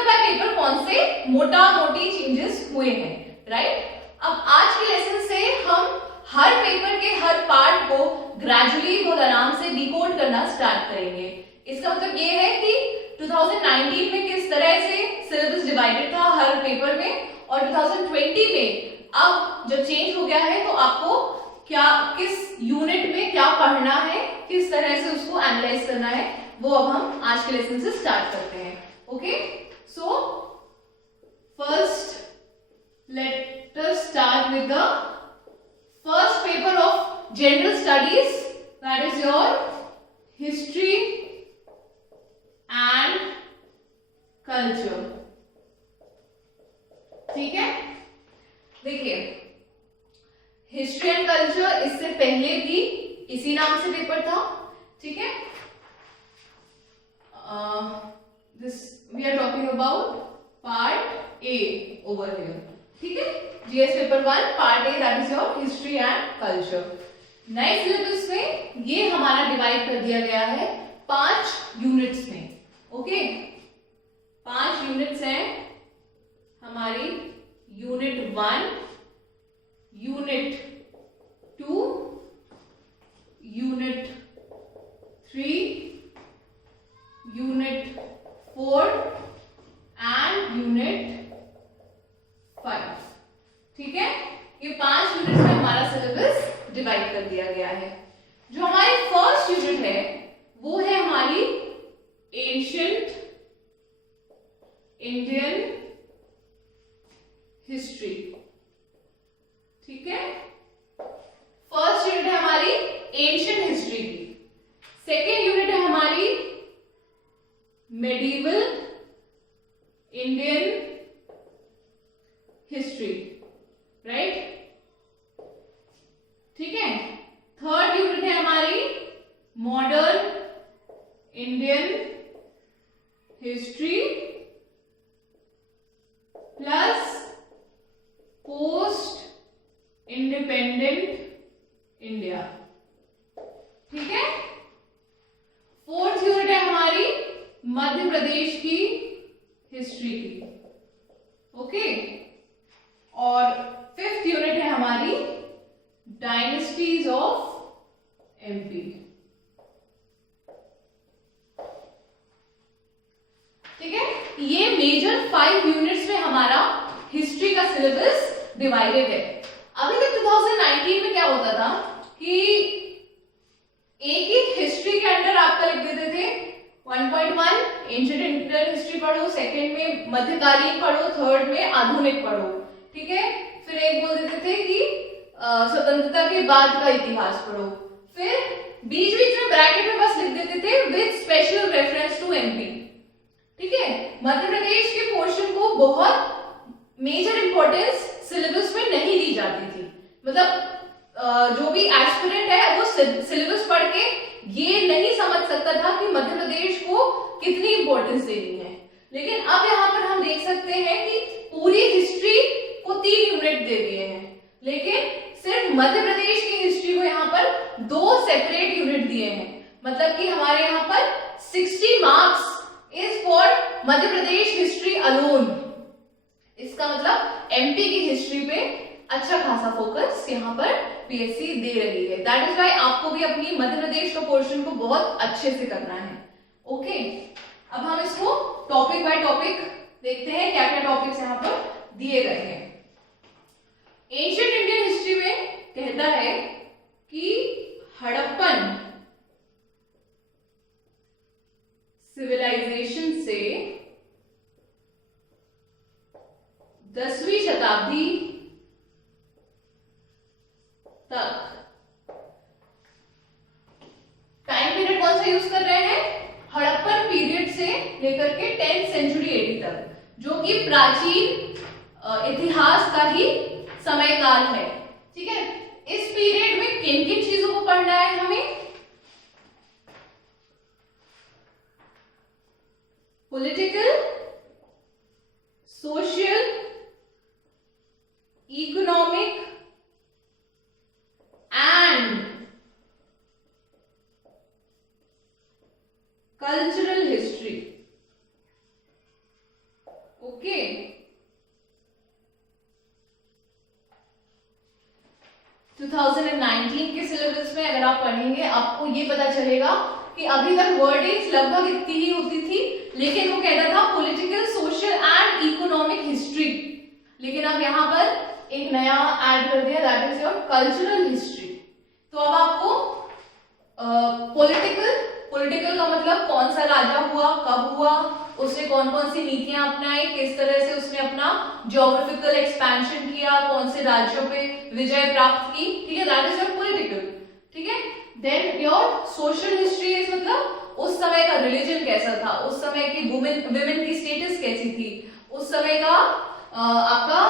Paper bye paper कौन से मोटा मोटी चेंजेस हुए हैं, राइट। अब आज के लेसन से हम हर पेपर के हर पार्ट को ग्रेजुअली बहुत आराम से डिकोड करना स्टार्ट करेंगे। इसका मतलब ये है कि 2019 में किस तरह से सिलेबस डिवाइडेड था हर पेपर में, और 2020 में अब जब चेंज हो गया है तो आपको क्या किस यूनिट में क्या पढ़ना है, किस तरह से उसको एनालाइज करना है, वो अब हम आज के लेसन से स्टार्ट करते हैं। Okay, so first let us start with the first paper of general studies, that is your history and culture। ठीक है, देखिए हिस्ट्री एंड कल्चर इससे पहले भी इसी नाम से पेपर था, ठीक है। This we are talking about part A over here, ठीक है। GS paper 1 part A, that is your history and culture. नए सिलेबस में ये हमारा डिवाइड कर दिया गया है 5 यूनिट्स में। ओके, 5 यूनिट्स हैं हमारी, unit 1, unit 2, unit 3, unit 4 and unit 5। ठीक है, ये 5 यूनिट्स में हमारा सिलेबस डिवाइड कर दिया गया है। जो हमारी फर्स्ट यूनिट है वो है हमारी एंशिएंट इंडियन हिस्ट्री। ठीक है, फर्स्ट यूनिट है हमारी एंशिएंट हिस्ट्री की। सेकेंड यूनिट है हमारी मेडिवल इंडियन हिस्ट्री, राइट। ठीक है, थर्ड यूनिट है हमारी modern Indian history plus post independent India. ठीक है, फोर्थ यूनिट है हमारी मध्य प्रदेश की हिस्ट्री की। ओके, और फिफ्थ यूनिट है हमारी डायनेस्टीज ऑफ एमपी। ठीक है, ये मेजर 5 यूनिट्स में हमारा हिस्ट्री का सिलेबस डिवाइडेड है। अभी तक 2019 में क्या होता था कि एक ही हिस्ट्री के अंडर आपका लिख देते थे 1.1 एंशिएंट इंडियन हिस्ट्री पढ़ो, सेकंड में मध्यकालीन पढ़ो, थर्ड में आधुनिक पढ़ो। ठीक है, फिर एक बोल देते थे कि स्वतंत्रता के बाद का इतिहास पढ़ो, फिर बीच बीच में ब्रैकेट में बस लिख देते थे with special reference to MP. ठीक है, मध्य प्रदेश के पोर्शन को बहुत मेजर इंपॉर्टेंस सिलेबस में नहीं दी जाती थी। मतलब जो भी एस्पिरेंट है वो सिलेबस पढ़ के ये नहीं समझ सकता था कि मध्य प्रदेश को कितनी इंपॉर्टेंस देनी है। लेकिन अब यहाँ पर हम देख सकते हैं कि पूरी हिस्ट्री को 3 यूनिट दे दिए हैं, लेकिन सिर्फ मध्य प्रदेश की हिस्ट्री को यहाँ पर 2 सेपरेट यूनिट दिए हैं। मतलब कि हमारे यहाँ पर 60 marks is for Madhya Pradesh history alone. इसका मतलब एमपी की हिस्ट्री पे अच्छा खासा फोकस यहाँ पर पीएससी दे रही है। दैट इज व्हाई आपको भी अपनी मध्य प्रदेश का पोर्शन को बहुत अच्छे से करना है। ओके, अब हम इसको टॉपिक बाय टॉपिक देखते हैं क्या क्या टॉपिक्स यहाँ पर दिए गए हैं। एंशिएंट इंडियन हिस्ट्री में कहता है कि हड़प्पन सिविलाइजेशन से 10वीं शताब्दी तक, टाइम पीरियड कौन सा यूज कर रहे हैं, हड़प्पन पीरियड से लेकर के 10th सेंचुरी एडी तक, जो कि प्राचीन इतिहास का ही समय काल है। ठीक है, इस पीरियड में किन किन चीजों को पढ़ना है हमें, political, social, economic and cultural history. पढ़ेंगे आपको ये पता चलेगा कि अभी तक वर्डिंग्स लगभग इतनी ही होती थी, लेकिन वो कहता था political, social and economic history, लेकिन अब यहाँ पर एक नया ऐड कर दिया, that is your cultural history. तो अब आपको पॉलिटिकल का मतलब कौन सा राजा हुआ, कब हुआ, उसने कौन कौन सी नीतियां अपनाई, किस तरह से उसने अपना ज्योग्राफिकल एक्सपेंशन किया, कौन से राज्यों पे विजय प्राप्त की, ठीक है, दैट इज योर पॉलिटिकल, ठीक है। Then your social history is मतलब उस समय का रिलीजन कैसा था, उस समय की वुमेन की स्टेटस कैसी थी, उस समय का आपका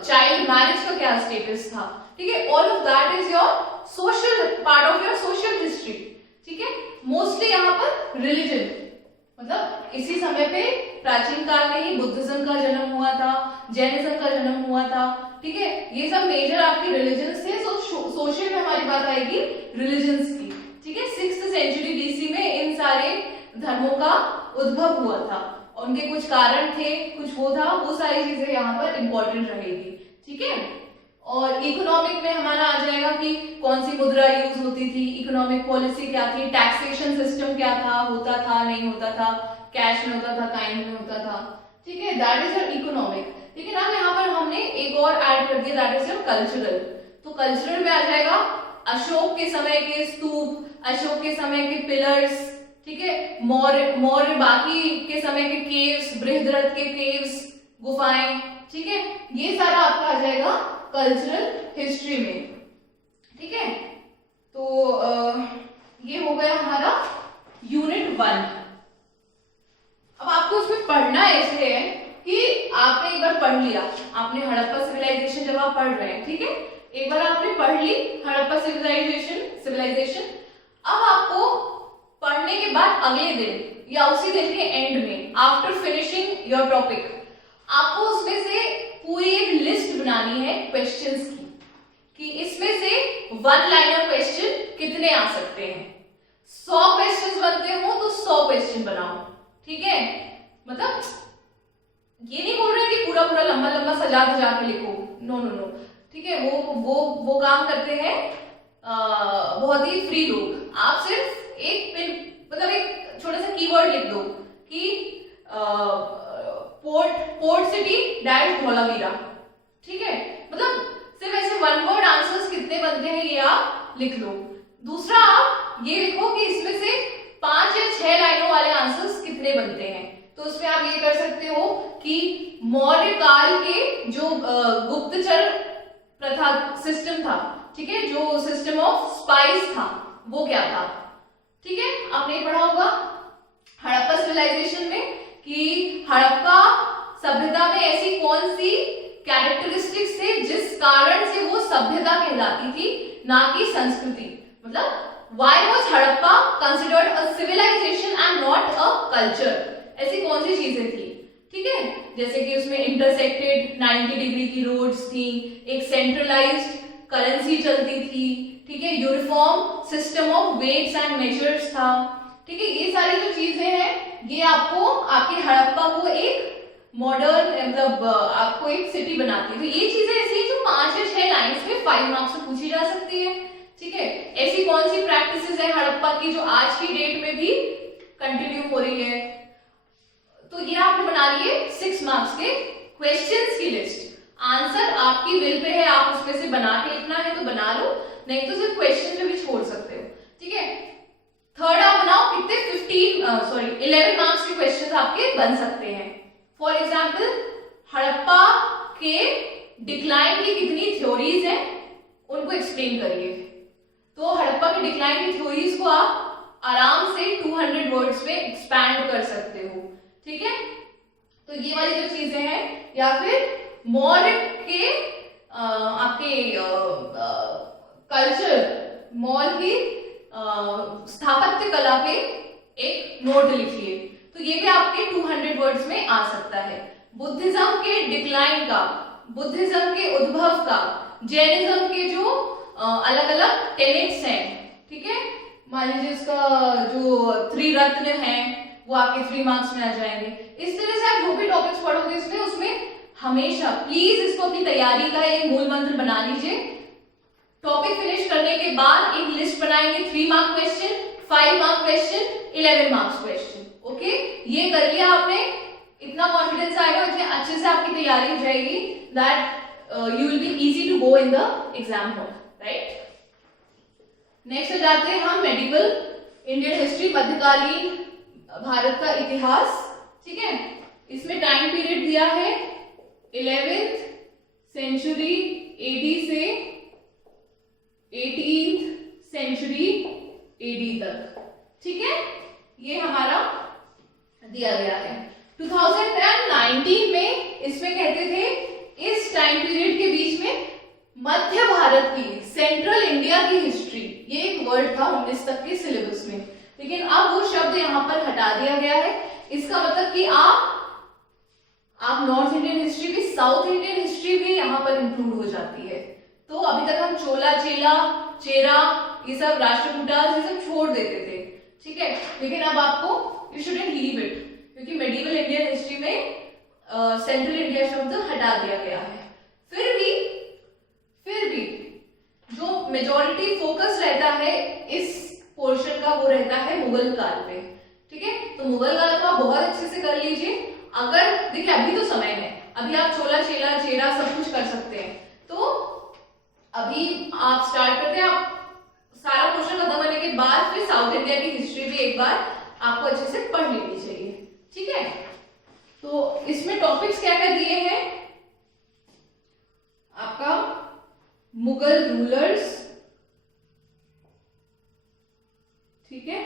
चाइल्ड मैरिज का क्या स्टेटस था, ठीक है। All of that is your social part of your social history, ठीक है। मोस्टली यहाँ पर रिलीजन, मतलब इसी समय पे प्राचीन काल में ही बुद्धिज्म का जन्म हुआ था, जैनिज्म का जन्म हुआ था, ठीक है। ये सब मेजर आपके रिलीजन्स थे। सोशल में हमारी बात आएगी रिलीजन्स की, ठीक है। 6th सेंचुरी बीसी में इन सारे धर्मों का उद्भव हुआ था, उनके कुछ कारण थे, कुछ वो था, वो सारी चीजें यहाँ पर इंपॉर्टेंट रहेगी, ठीक है। और इकोनॉमिक में हमारा आ जाएगा कि कौन सी मुद्रा यूज होती थी, इकोनॉमिक पॉलिसी क्या थी, टैक्सेशन सिस्टम क्या था, होता था नहीं होता था, कैश में होता था, काइंड में होता था, ठीक है, दैट इज योर इकोनॉमिक। लेकिन अब यहाँ पर हमने एक और ऐड कर दिया, दैट इज योर कल्चरल। तो कल्चरल में आ जाएगा अशोक के समय के स्तूप, अशोक के समय के पिलर्स, ठीक है, मौर्य बाकी के समय के केव्स, बृहद्रथ के केव्स, गुफाएं, ठीक है, ये सारा आपका आ जाएगा कल्चरल हिस्ट्री में, ठीक है। तो ये हो गया हमारा यूनिट 1। अब आपको उसमें पढ़ना ऐसे है कि आपने एक बार पढ़ लिया, आपने हड़प्पा सिविलाइजेशन जब आप पढ़ रहे हैं, ठीक है, एक बार आपने पढ़ ली हड़प्पा सिविलाइजेशन, अब आपको पढ़ने के बाद अगले दिन या उसी दिन के एंड में, आफ्टर फिनिशिंग योर टॉपिक, आपको उसमें से पूरी एक लिस्ट बनानी है क्वेश्चंस की, कि इसमें से 1 लाइनर क्वेश्चन कितने आ सकते हैं। 100 क्वेश्चंस बनते हो तो 100 क्वेश्चन बनाओ, ठीक है। मतलब ये नहीं बोल रहे कि पूरा लंबा लंबा सजा के लिखो, नो नो नो, ठीक है। वो काम करते हैं बहुत ही फ्री लोग। आप सिर्फ एक मतलब एक छोटा सा कीवर्ड लिख दो कि पोर्ट सिटी डैश धौलावीरा, ठीक है। मतलब सिर्फ ऐसे 1 वर्ड आंसर्स कितने बनते हैं ये आप लिख लो। दूसरा आप ये लिखो कि इसमें से 5 या 6 लाइनों वाले आंसर्स कितने बनते हैं। तो उसमें आप ये कर सकते हो कि मौर्य काल के जो गुप्तचर प्रथा सिस्टम था, ठीक है, जो सिस्टम ऑफ स्पाइस था वो क्या था, ठीक है। आपने पढ़ा होगा हड़प्पा सिविलाइजेशन में कि हड़प्पा सभ्यता में ऐसी कौन सी कैरेक्टरिस्टिक्स थे जिस कारण से वो सभ्यता कहलाती थी, ना कि संस्कृति। मतलब why was Harappa considered a civilization and not a culture? ऐसी कौन सी चीजें थी, ठीक है। जैसे कि उसमें इंटरसेक्टेड 90 डिग्री की रोड्स थी, एक सेंट्रलाइज्ड करेंसी चलती थी, ठीक है, uniform system of weights and measures था, ठीक है। ये सारी जो चीजें हैं ये आपको आपके हड़प्पा को एक मॉडर्न मतलब आपको एक सिटी बनाती है। तो ये चीजें ऐसी जो 5 या 6 लाइंस में 5 मार्क्स से पूछी जा सकती है, ठीक है। ऐसी कौन सी प्रैक्टिसेस है हड़प्पा की जो आज की डेट में भी कंटिन्यू हो रही है। तो ये आपने बना लिए 6 मार्क्स के क्वेश्चंस की लिस्ट। आंसर आपकी विल पे है, आप उसमें से बना के लिखना है तो बना लो, नहीं तो सिर्फ क्वेश्चन पे भी छोड़ सकते हो, ठीक है। थर्ड आप बनाओ, कितने 11 मार्क्स के क्वेश्चंस आपके बन सकते हैं। फॉर एग्जाम्पल हड़प्पा के डिक्लाइन की कितनी थ्योरीज हैं उनको एक्सप्लेन करिए। तो हड़प्पा के डिक्लाइन की थ्योरीज को आप आराम से 200 वर्ड्स में एक्सपैंड कर सकते हो, ठीक है। तो ये वाली जो चीजें हैं, या फिर मौर्य के आपके कल्चर, मौर्य की स्थापत्य कला पे एक नोट लिखिए। तो ये भी आपके 200 वर्ड्स में आ सकता है। बुद्धिज्म के डिक्लाइन का, बुद्धिज्म के उद्भव का, जैनिज्म के जो अलग अलग टेनेट्स हैं, ठीक है। मान लीजिए इसका जो 3 रत्न हैं वो आपके 3 मार्क्स में आ जाएंगे। इस तरह से आप जो भी टॉपिक्स पढ़ोगे इसमें, उसमें हमेशा प्लीज इसको अपनी तैयारी का एक मूल मंत्र बना लीजिए। टॉपिक फिनिश करने के बाद एक लिस्ट बनाएंगे, 3 mark question, 5 mark question, 11 marks question. Okay, ये कर लिया आपने, इतना कॉन्फिडेंस आएगा, इतने अच्छे से आपकी तैयारी हो जाएगी that you will be easy to go in the exam hall, right. Next हो जाते हैं हम मेडिवल इंडियन हिस्ट्री, मध्यकालीन भारत का इतिहास। ठीक है, इसमें टाइम पीरियड दिया है 11th सेंचुरी एडी से 18th सेंचुरी एडी तक। ठीक है, ये हमारा दिया गया है। 2019 में इसमें कहते थे इस टाइम पीरियड के बीच में मध्य भारत की, सेंट्रल इंडिया की हिस्ट्री, ये एक वर्ड था 19 तक के सिलेबस में, लेकिन अब वो शब्द यहाँ पर हटा दिया गया है। इसका मतलब कि आप नॉर्थ इंडियन हिस्ट्री भी, साउथ इंडियन हिस्ट्री भी यहाँ पर इंक्लूड हो जाती है। तो अभी तक हम चोला, चेला, चेरा, ये सब राष्ट्रकूटा, ये सब छोड़ देते थे। ठीक है, लेकिन अब आपको यू शुडंट लीव इट, क्योंकि मेडिवल इंडियन हिस्ट्री में सेंट्रल इंडिया शब्द हटा दिया गया है। फिर भी जो मेजॉरिटी फोकस रहता है इस पोर्शन का, वो रहता है मुगल काल पे। ठीक है, तो मुगल काल को आप बहुत अच्छे से कर लीजिए। अगर देखिए अभी तो समय है, अभी आप चोला, चेला, चेरा सब कुछ कर सकते हैं, तो अभी आप स्टार्ट करते हैं। आप सारा पोर्शन खत्म होने के बाद फिर साउथ इंडिया की हिस्ट्री भी एक बार आपको अच्छे से पढ़ लेनी चाहिए। ठीक है, तो इसमें टॉपिक्स क्या क्या दिए हैं आपका, मुगल रूलर्स, ठीक है,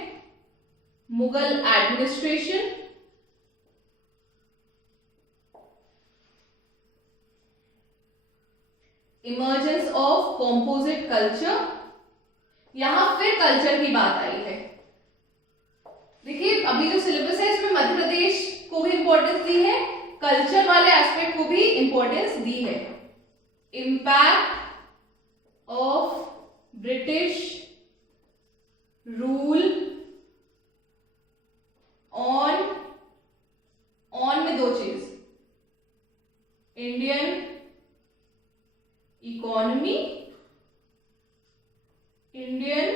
Mughal administration, emergence of composite culture, यहां फिर कल्चर की बात आई है। देखिए अभी जो सिलेबस है इसमें मध्य प्रदेश को भी इंपॉर्टेंस दी है, कल्चर वाले एस्पेक्ट को भी इंपॉर्टेंस दी है। Impact of British rule on में 2 चीज, इंडियन इकोनॉमी, इंडियन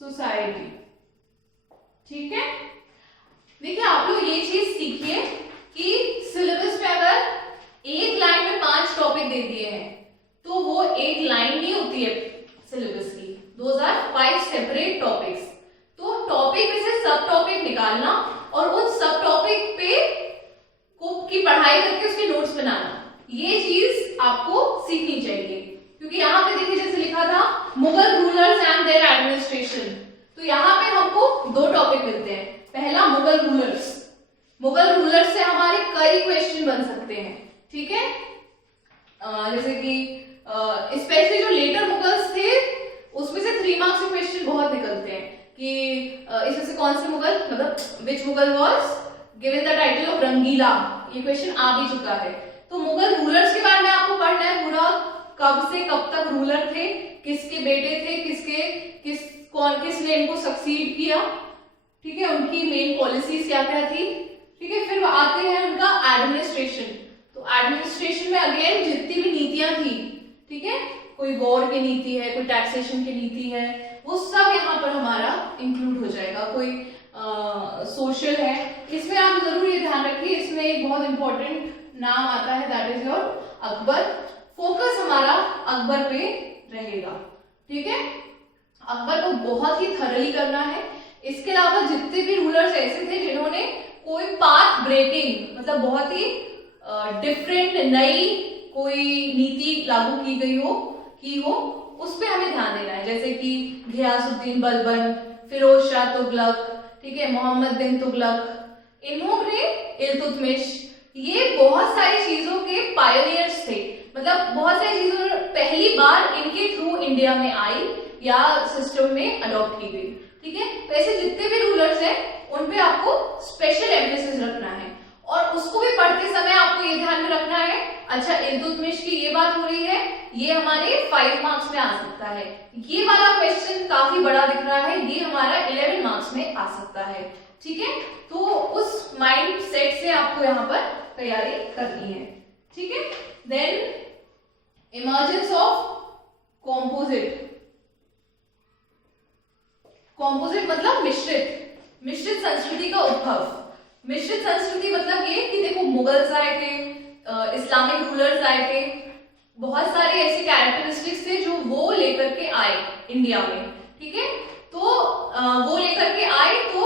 सोसाइटी। ठीक है, देखिए आप लोग ये चीज सीखिए कि सिलेबस में अगर एक लाइन में 5 टॉपिक दे दिए हैं तो वो एक लाइन नहीं होती है सिलेबस की, 2 आर 5 सेपरेट टॉपिक्स। तो टॉपिक में से सब टॉपिक निकालना और उन सब टॉपिक पे की पढ़ाई करके उसके नोट्स बनाना, ये चीज आपको सीखनी चाहिए। क्योंकि यहाँ पे देखिए जैसे लिखा था Mughal rulers and their administration, तो यहाँ पे हमको 2 टॉपिक मिलते हैं। पहला मुगल रूलर्स, मुगल रूलर्स से हमारे कई क्वेश्चन बन सकते हैं। ठीक है, जैसे कि स्पेशली जो लेटर मुगल्स थे उसमें से 3 मार्क्स के क्वेश्चन बहुत निकलते हैं कि इसमें से कौन से मुगल, मतलब which Mughal was given the title of Rangila, ये क्वेश्चन आ भी चुका है। तो मुगल रूलर्स के बारे में आपको पढ़ना है पूरा, कब से कब तक रूलर थे, किसके बेटे थे, किसने इनको सक्सीड किया, ठीक है, उनकी मेन पॉलिसीज क्या क्या थी। ठीक है, फिर आते हैं उनका एडमिनिस्ट्रेशन। तो एडमिनिस्ट्रेशन में अगेन जितनी भी नीतियां थी, ठीक है, कोई वॉर की नीति है, कोई टैक्सेशन की नीति है, वो सब यहाँ पर हमारा इंक्लूड हो जाएगा। कोई सोशल है, इसमें आप जरूर ये ध्यान रखिए, इसमें एक बहुत इंपॉर्टेंट नाम आता है, that is your Akbar. Focus हमारा अकबर पे रहेगा। ठीक है, अकबर को बहुत ही थरली करना है। इसके अलावा जितने भी रूलर्स ऐसे थे जिन्होंने कोई पाथ ब्रेकिंग, मतलब बहुत ही डिफरेंट नई कोई नीति लागू की हो, उस पे हमें ध्यान देना है। जैसे कि घियासुद्दीन बलबन, फिरोज शाह तुगलक, ठीक है, मोहम्मद बिन तुगलक, इन्होंने इल्तुतमिश, ये बहुत सारी चीजों के पायनियर्स थे। मतलब बहुत सारी चीजों पहली बार इनके थ्रू इंडिया में आई या सिस्टम में अडॉप्ट की गई। ठीक है, तो ऐसे जितने भी रूलर्स हैं उन पे आपको स्पेशल एम्फेसिस रखना है, और उसको भी पढ़ते समय आपको ये ध्यान में रखना है, अच्छा इल्तुतमिश की ये बात हो रही है, ये हमारे 5 मार्क्स में आ सकता है, ये वाला क्वेश्चन काफी बड़ा दिख रहा है, ये हमारा 11 मार्क्स में आ सकता है। ठीक है, तो उस माइंड सेट से आपको यहाँ पर तैयारी करनी है। ठीक है, then emergence of composite, composite मतलब मिश्रित, मिश्रित संस्कृति का उद्भव। मिश्रित संस्कृति मतलब ये कि देखो मुगल्स आए थे, इस्लामिक रूलर्स आए थे, बहुत सारे ऐसे कैरेक्टरिस्टिक्स थे जो वो लेकर के आए इंडिया में, ठीक है। तो वो लेकर के आए तो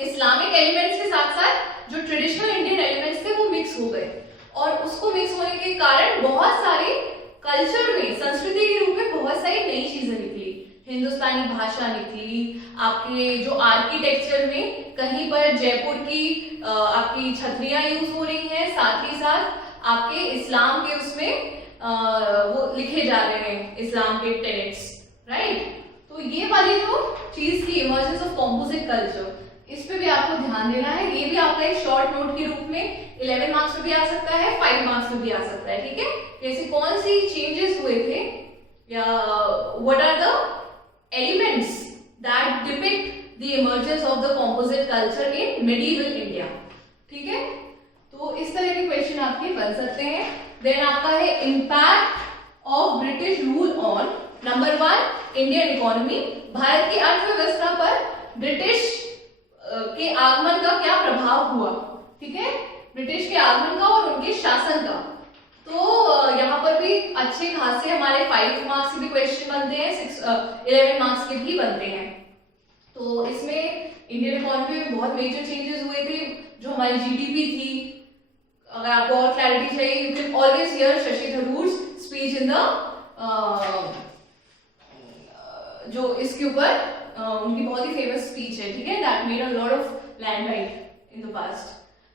इस्लामिक एलिमेंट्स के साथ साथ जो ट्रेडिशनल इंडियन एलिमेंट्स थे वो मिक्स हो गए, और उसको मिक्स होने के कारण बहुत सारे कल्चर में, संस्कृति के रूप में बहुत सारी नई चीजें निकली। हिंदुस्तानी भाषा निकली, आपके जो आर्किटेक्चर में कहीं पर जयपुर की आपकी छतरियां यूज हो रही हैं, साथ ही साथ आपके इस्लाम के उसमें वो लिखे जा रहे हैं इस्लाम के टेनेट्स, राइट। तो ये वाली जो चीज की इमर्जेंस ऑफ कॉम्पोजिट कल्चर, इस पे भी आपको ध्यान देना है। ये भी आपका एक शॉर्ट नोट के रूप में 11 मार्क्स में भी आ सकता है, 5 मार्क्स में भी आ सकता है, ठीक है। जैसे कौन सी चेंजेस हुए थे, या what are the elements that depict the emergence of the composite culture in medieval India, ठीक है। तो इस तरह के क्वेश्चन आपके बन सकते हैं। देन आपका है impact of British rule on, number 1 Indian economy, Bharat की अर्थव्यवस्था पर ब्रिटिश के आगमन का क्या प्रभाव हुआ, ठीक है, ब्रिटिश के आगमन का और उनके शासन का। तो यहाँ पर भी अच्छे खासे हमारे 5 मार्क्स के भी क्वेश्चन बनते हैं, 11 मार्क्स के भी बनते हैं। तो इसमें इंडियन इकोनॉमी में बहुत मेजर चेंजेस हुए थे, जो हमारी जीडीपी थी। अगर आपको और क्लैरिटी चाहिए, you can always hear Shashi Tharoor's speech in the जो इसके ऊपर उनकी बहुत ही फेमस स्पीच है, ठीक है, that made a lot of land right in the past,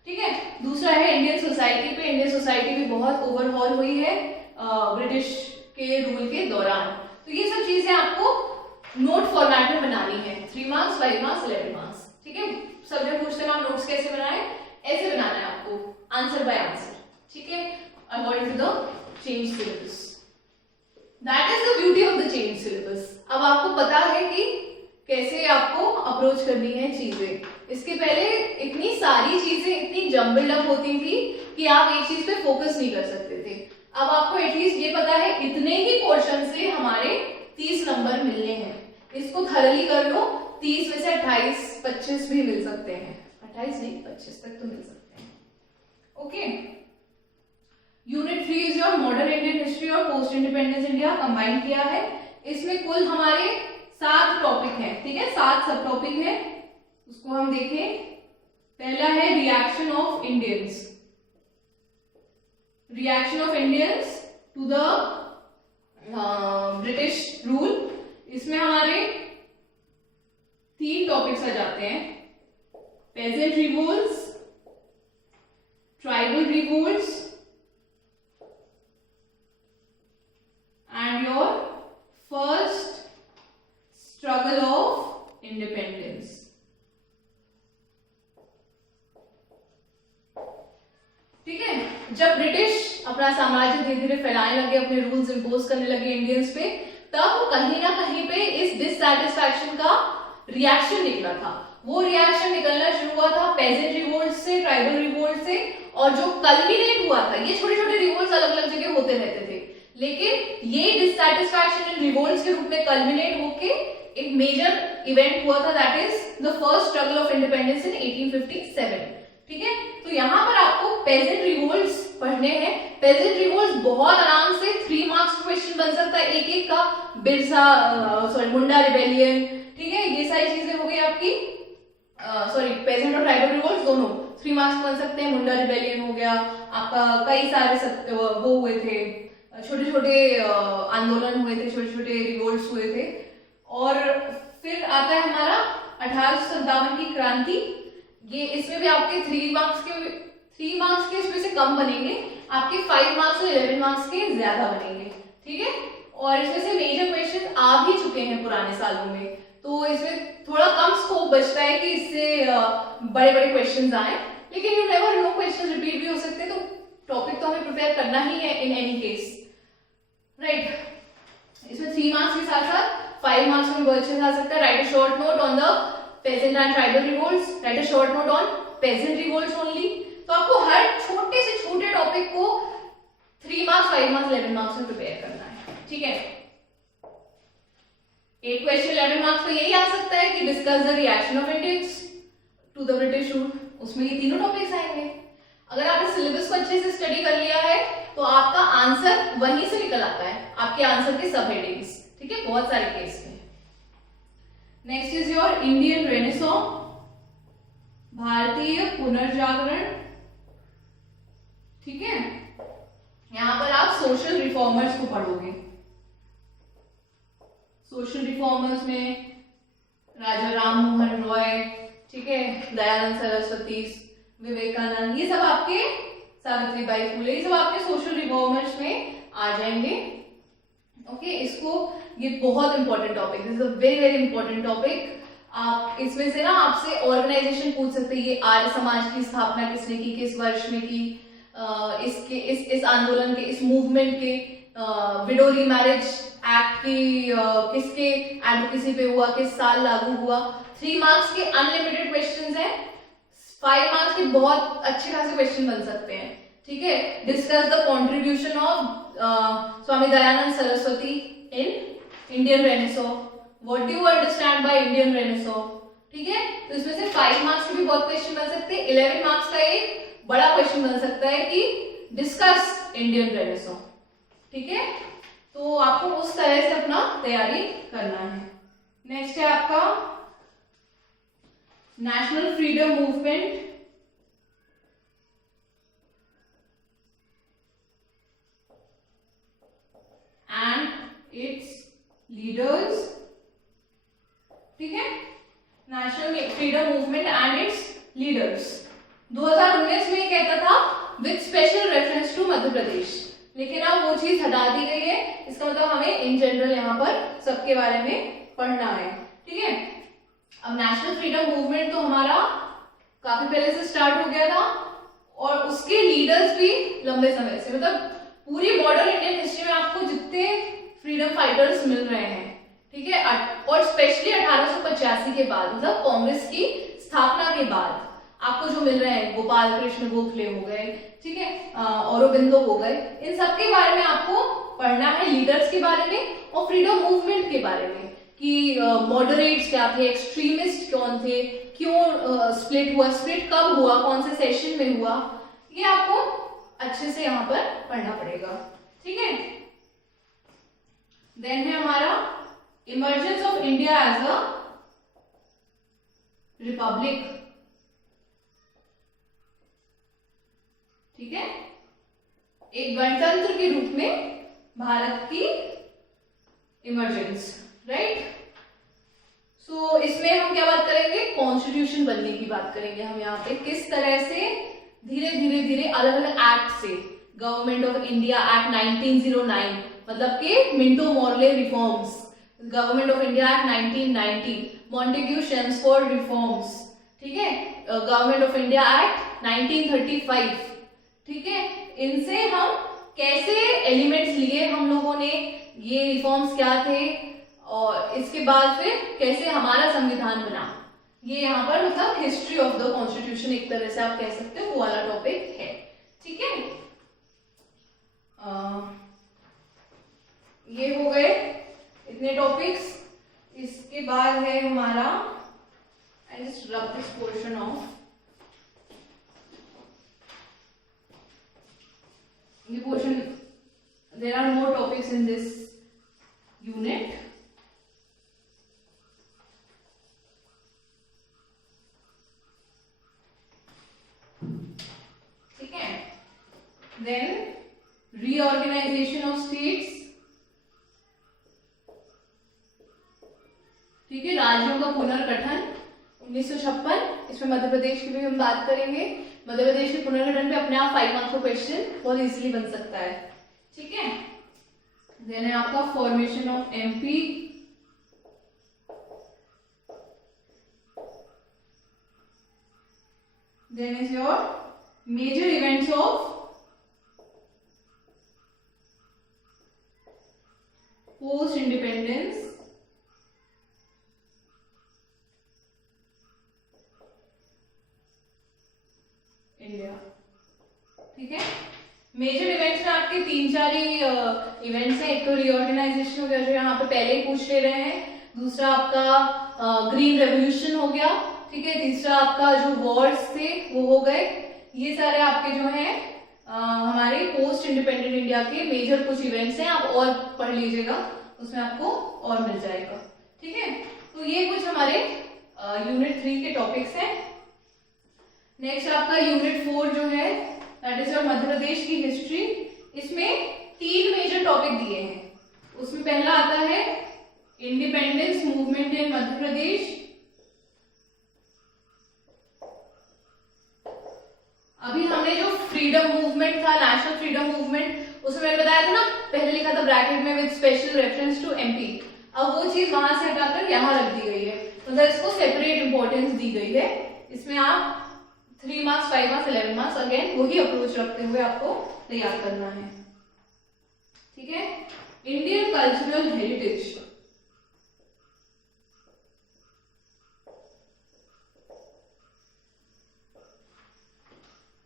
ठीक है। दूसरा है इंडियन सोसाइटी पे, इंडियन सोसाइटी भी बहुत ओवरहॉल हुई है ब्रिटिश के रूल के दौरान। तो ये सब चीजें आपको नोट फॉर्मेट में बनानी है, 3 मार्क्स, 5 मार्क्स, 11 मार्क्स, ठीक है। सब जब पूछते हैं आप नोट्स कैसे बनाए, ऐसे बनाना है आपको, आंसर बाय आंसर, ठीक है, according to the change syllabus. That is the beauty of the change syllabus. अब आपको पता है कि कैसे आपको अप्रोच करनी है चीजें। इसके पहले इतनी सारी चीजें इतनी जम्बल्ड अप होती थी कि आप एक चीज पे फोकस नहीं कर सकते थे। अब आपको एटलीस्ट ये पता है इतने ही पोर्शन से हमारे 30 नंबर मिलने हैं, इसको थरली कर लो, 30 में से 28, 25 भी मिल सकते हैं, 28 नहीं 25 तक तो मिल सकते हैं, okay. Unit 3 is your modern Indian history और पोस्ट इंडिपेंडेंस इंडिया कंबाइन किया है। इसमें कुल हमारे 7 टॉपिक हैं, ठीक है, 7 सब टॉपिक है, उसको हम देखें। पहला है reaction of Indians, reaction of Indians to the British rule. इसमें हमारे 3 टॉपिक्स आ जाते हैं, peasant revolts, tribal revolts and your first struggle of independence. ठीक है, जब ब्रिटिश अपना साम्राज्य धीरे धीरे फैलाने लगे, अपने रूल्स इंपोज करने लगे इंडियंस पे, तब कहीं ना कहीं पे इस डिससैटिस्फैक्शन का रिएक्शन निकला था। वो रिएक्शन निकलना शुरू हुआ था पेजेंट रिवोल्ट से, ट्राइबल रिवोल्ट से, और जो कल्मिनेट हुआ था, ये छोटे छोटे रिवोल्ट्स अलग अलग जगह होते रहते थे, लेकिन ये डिससैटिस्फैक्शन इन रिवोल्ट्स के रूप में कल्मिनेट होके एक मेजर इवेंट हुआ था, that is the first struggle of independence in 1857। ठीक है, तो यहाँ पर आपको पेजेंट रिवोल्ट्स पढ़ने हैं। पेजेंट रिवोल्ट्स बहुत आराम से 3 मार्क्स क्वेश्चन बन सकता है एक एक का, बिरसा मुंडा रिबेलियन, ठीक है, ये सारी चीजें हो गई आपकी, पेजेंट और ट्राइबल रिवोल्ट्स दोनों 3 मार्क्स बन सकते हैं। मुंडा रिबेलियन हो गया आपका, कई सारे वो हुए थे, छोटे छोटे आंदोलन हुए थे, छोटे छोटे रिवोल्ट्स हुए थे। और फिर आता है हमारा 1857 की क्रांति। ये इसमें भी आपके 3 मार्क्स के इसमें से कम बनेंगे, आपके 5 मार्क्स और 11 मार्क्स के ज्यादा बनेंगे। ठीक है, और इसमें से मेजर क्वेश्चन आ भी चुके हैं पुराने सालों में, तो इसमें थोड़ा कम स्कोप बचता है कि इससे बड़े बड़े क्वेश्चन आए, लेकिन you never know, question repeat भी हो सकते हैं, तो टॉपिक तो हमें प्रिपेयर करना ही है इन एनी केस, राइट। इसमें 3 मार्क्स के साथ साथ 5 मार्क्स में बहुत अच्छा आ सकता है। Right a short note on the peasant and tribal revolts, write a short note on peasant revolts only। तो आपको हर छोटे से छोटे टॉपिक को 3 मार्क्स, 5 मार्क्स, 11 मार्क्स में प्रिपेयर करना है। ठीक है। एक क्वेश्चन 11 मार्क्स का यही आ सकता है कि discuss the reaction of Indians to the British rule, उसमें ये तीनों टॉपिक्स आएंगे। अगर आपने सिलेबस को अच्छे से स्टडी कर लिया है तो आपका आंसर वहीं से निकल आता है, आपके आंसर के सब हेडिंग्स, ठीक है, बहुत सारे केस में। Next is your Indian Renaissance, भारतीय पुनर्जागरण, ठीक है। यहां पर आप सोशल रिफॉर्मर्स को पढ़ोगे। सोशल रिफॉर्मर्स में राजा राम मोहन रॉय, ठीक है, दयानंद सरस्वती, विवेकानंद, ये सब आपके, सावित्रीबाई फुले, ये सब आपके सोशल रिफॉर्मर्स में आ जाएंगे। ओके, इसको, ये बहुत important topic, this is a very very important topic. आप इसमें से ना आपसे ऑर्गेनाइजेशन पूछ सकते हैं, ये आर्य समाज की स्थापना किसने की, किस वर्ष में की, इसके इस आंदोलन के, इस मूवमेंट के, विडो रीमैरिज एक्ट की किसके एडवोकेसी पे हुआ, किस साल लागू हुआ। 3 मार्क्स के अनलिमिटेड क्वेश्चंस हैं, 5 मार्क्स के बहुत अच्छे खासे क्वेश्चन बन सकते हैं, ठीक है। Discuss the contribution of Swami Dayanand Saraswati in Indian Renaissance, what do you understand by Indian Renaissance, ठीक है। तो इसमें से 5 मार्क्स के भी बहुत क्वेश्चन बन सकते हैं। 11 मार्क्स का एक बड़ा क्वेश्चन बन सकता है कि डिस्कस इंडियन रेनेसॉन्स, ठीक है। तो आपको उस तरह से अपना तैयारी करना है। नेक्स्ट है आपका national freedom movement and it's leaders, ठीक है। National freedom movement and it's leaders 2019 में कहता था with special reference to Madhya Pradesh, लेकिन अब वो चीज हटा दी गई है। इसका मतलब हमें इन जनरल यहाँ पर सबके बारे में पढ़ना है, ठीक है। अब नेशनल फ्रीडम मूवमेंट तो हमारा काफी पहले से स्टार्ट हो गया था और उसके लीडर्स भी लंबे समय से, मतलब पूरी मॉडर्न इंडियन हिस्ट्री में आपको जितने फ्रीडम फाइटर्स मिल रहे हैं, ठीक है, और स्पेशली 1885 के बाद, मतलब कांग्रेस की स्थापना के बाद आपको जो मिल रहे हैं, गोपाल कृष्ण गोखले हो गए, ठीक है, औरोबिंदो हो गए, इन सब के बारे में आपको पढ़ना है, लीडर्स के बारे में और फ्रीडम मूवमेंट के बारे में कि मॉडरेट्स क्या थे, एक्सट्रीमिस्ट कौन थे, क्यों स्प्लिट हुआ, स्प्लिट कब हुआ, कौन से सेशन में हुआ, ये आपको अच्छे से यहाँ पर पढ़ना पड़ेगा, ठीक है। देन है हमारा emergence of India as a republic, ठीक है, एक गणतंत्र के रूप में भारत की इमर्जेंस, राइट। सो इसमें हम क्या बात करेंगे, कॉन्स्टिट्यूशन बनने की बात करेंगे हम यहाँ पे, किस तरह से धीरे धीरे धीरे अलग अलग एक्ट से, गवर्नमेंट ऑफ इंडिया एक्ट 1909, मतलब के Minto Morley reforms, government of India act 1990, Montagu Chelmsford reforms, ठीक है, गवर्नमेंट ऑफ इंडिया एक्ट 1935, ठीक है, इनसे हम कैसे एलिमेंट्स लिए हम लोगों ने, ये रिफॉर्म्स क्या थे और इसके बाद फिर कैसे हमारा संविधान बना, ये यहाँ पर मतलब हिस्ट्री ऑफ द कॉन्स्टिट्यूशन एक तरह से आप कह सकते हो, वो वाला टॉपिक है, ठीक है। ये हो गए इतने टॉपिक्स। इसके बाद है हमारा, I just rub this portion of, ये portion, there are more topics in this unit, ठीक है। देन रीऑर्गेनाइजेशन ऑफ स्टेट्स, ठीक है, राज्यों का पुनर्गठन 1956, इसमें मध्य प्रदेश की भी हम बात करेंगे। मध्य प्रदेश के पुनर्गठन पे अपने आप 5 मार्क्स का क्वेश्चन बहुत इजीली बन सकता है, ठीक है। देन है आपका formation of MP, then is your major events of post independence India, ठीक है। मेजर इवेंट्स में आपके 3-4 ही इवेंट्स हैं। एक तो रीऑर्गेनाइजेशन हो गया जो यहाँ पे पहले ही पूछ ले रहे हैं, दूसरा आपका ग्रीन रेवोल्यूशन हो गया, ठीक है, तीसरा आपका जो वॉर्स थे वो हो गए। ये सारे आपके जो हैं हमारे पोस्ट इंडिपेंडेंट इंडिया के मेजर कुछ इवेंट्स हैं, आप और पढ़ लीजिएगा, उसमें आपको और मिल जाएगा, ठीक है। तो ये कुछ हमारे यूनिट 3 के टॉपिक्स हैं। नेक्स्ट आपका यूनिट 4 जो है that is your Madhya Pradesh की हिस्ट्री। इसमें 3 मेजर टॉपिक दिए हैं। उसमें पहला आता है independence movement in Madhya Pradesh. अभी हमने जो फ्रीडम मूवमेंट था, नेशनल फ्रीडम मूवमेंट, उसमें मैंने बताया था ना, पहले लिखा था ब्रैकेट में with special reference to MP. अब वो चीज वहां से हटाकर यहाँ रख दी गई है, मतलब इसको सेपरेट इंपॉर्टेंस दी गई है। इसमें आप 3 मार्क्स, 5 मार्क्स, 11 मार्क्स अगेन वही अप्रोच रखते हुए आपको तैयार करना है, ठीक है। इंडियन कल्चरल हेरिटेज,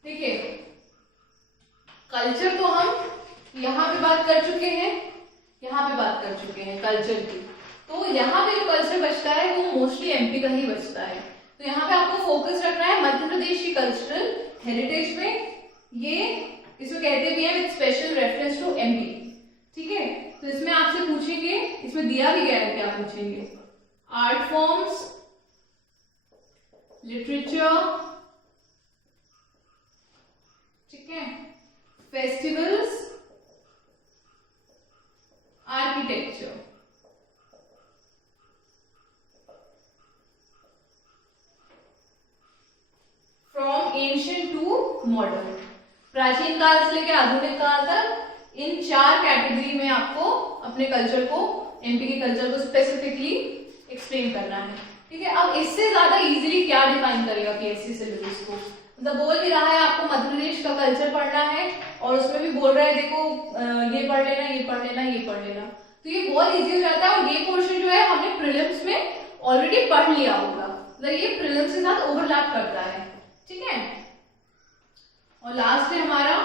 ठीक है। कल्चर तो हम यहाँ पे बात कर चुके हैं, यहाँ पे बात कर चुके हैं कल्चर की। तो यहाँ पे जो कल्चर बचता है वो मोस्टली एमपी का ही बचता है। तो यहाँ पे आपको फोकस रखना है मध्य प्रदेश की कल्चरल हेरिटेज में। ये इसको कहते भी हैं with special reference to MP, ठीक है। तो इसमें आपसे पूछेंगे, इसमें दिया भी गया है, क्या पूछेंगे, आर्ट फॉर्म्स, लिटरेचर, ठीक है, festivals, architecture. From ancient to modern, प्राचीन काल से लेकर आधुनिक काल तक, इन 4 कैटेगरी में आपको अपने कल्चर को, एमपी के कल्चर को स्पेसिफिकली एक्सप्लेन करना है, ठीक है। अब इससे ज्यादा इजीली क्या डिफाइन करेगा पीएससी सिलेबस को, मतलब बोल भी रहा है आपको मध्य प्रदेश का कल्चर पढ़ना है और उसमें भी बोल रहा है देखो ये पढ़ लेना, ये पढ़ लेना, ये पढ़ लेना, तो ये बहुत इजी हो जाता है। और ये पोर्शन जो है हमने प्रीलिम्स में ऑलरेडी पढ़ लिया होगा, मतलब ये प्रीलिम्स के साथ ओवरलैप करता है, ठीक है। और लास्ट है हमारा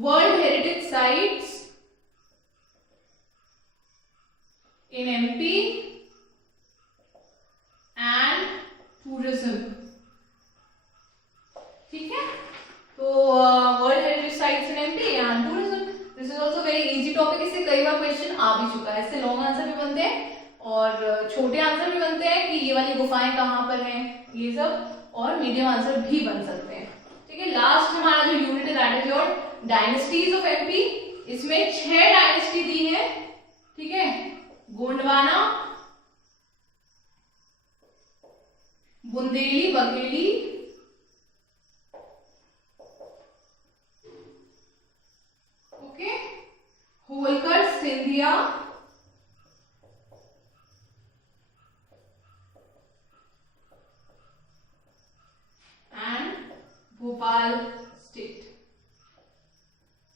world heritage sites in MP and tourism, ठीक है। तो world heritage sites in MP and tourism, this is also very easy topic. इससे कई बार क्वेश्चन आ भी चुका है, इससे लॉन्ग आंसर भी बनते हैं और छोटे आंसर भी बनते हैं कि ये वाली गुफाएं कहाँ पर हैं, ये सब, और मीडियम आंसर भी बन सकते हैं, ठीक है। लास्ट हमारा जो यूनिट है that is your dynasties of MP. इसमें 6 डायनेस्टी दी है, ठीक है, Gondwana, Bundeli, Bagheli, okay, Holkar, Scindia, and Bhopal state,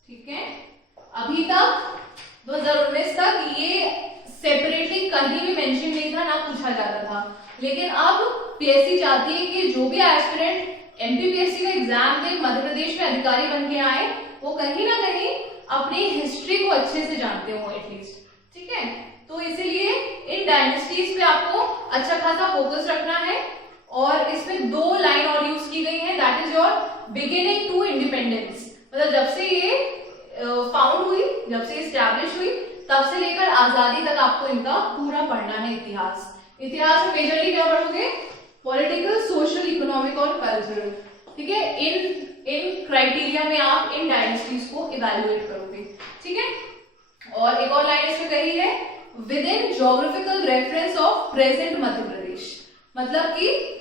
ठीक है। अभी तक 2019 तक ये सेपरेटली कहीं भी मेंशन नहीं था, ना पूछा जाता था, लेकिन अब पीएससी चाहती है कि जो भी एस्पिरेंट एमपीपीएससी का एग्जाम दे, मध्य प्रदेश में अधिकारी बन के आए, वो कहीं ना कहीं अपनी हिस्ट्री को अच्छे से जानते हो एटलीस्ट, ठीक है। तो इसीलिए इन डायनेस्टीज पे आपको अच्छा खासा फोकस रखना है। और इसमें 2 लाइन और यूज की गई है, that is your beginning to independence, मतलब जब से ये फाउंड हुई, जब से एस्टैब्लिश हुई, तब से लेकर आजादी तक आपको इनका पूरा पढ़ना है इतिहास। इतिहास में मेजरली क्या पढ़ोगे, पॉलिटिकल, सोशल, इकोनॉमिक और कल्चरल, ठीक है। इन क्राइटेरिया में आप इन डायनेस्टीज को इवैल्यूएट करोगे, ठीक है। और एक और लाइन इसमें कही है, within geographical reference of present Madhya Pradesh, मतलब कि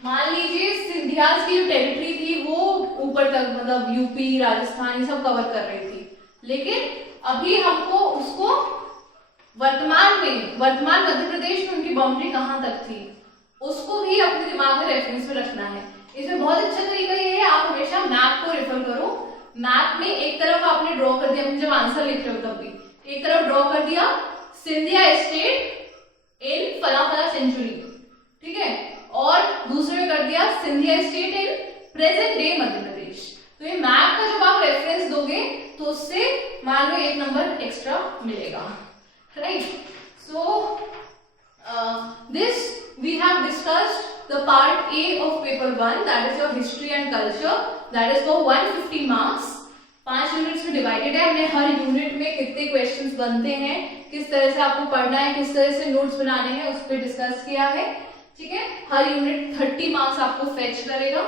मान लीजिए सिंधियाज की जो टेरिटरी थी वो ऊपर तक, मतलब यूपी, राजस्थान, ये सब कवर कर रही थी, लेकिन अभी हमको उसको वर्तमान मध्य प्रदेश में उनकी बाउंड्री कहां तक थी उसको भी अपने दिमाग में रेफरेंस में रखना है। इसमें बहुत अच्छा तरीका ये है, आप हमेशा मैप को रेफर करो। मैप में एक तरफ आपने ड्रॉ कर दिया, जब आंसर लिख रहे हो तब भी एक तरफ ड्रॉ कर दिया सिंधिया स्टेट इन फला फला सेंचुरी, ठीक है, और दूसरे में कर दिया Scindia state in present day Madhya Pradesh. तो ये मैप का जब आप रेफरेंस दोगे discussed the part A of paper 1, that is your history and culture, that is for 150 marks. 5 units में डिवाइडेड है. हमने हर यूनिट में कितने क्वेश्चंस बनते हैं, किस तरह से आपको पढ़ना है, किस तरह से नोट्स बनाने हैं, उस पर डिस्कस किया है. ठीक है, हर यूनिट 30 मार्क्स आपको फेच करेगा.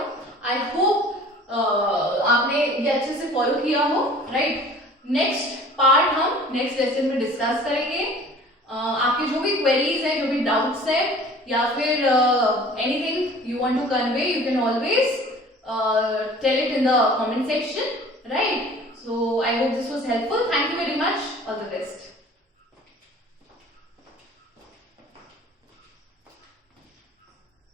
आई होप आपने ये अच्छे से फॉलो किया हो. राइट, नेक्स्ट पार्ट हम नेक्स्ट लेसन में डिस्कस करेंगे. आपके जो भी क्वेरीज है, जो भी डाउट्स है, या फिर anything you want to convey, you can always tell it in the comment section. Right, so I hope this was helpful. Thank you very much. All the best.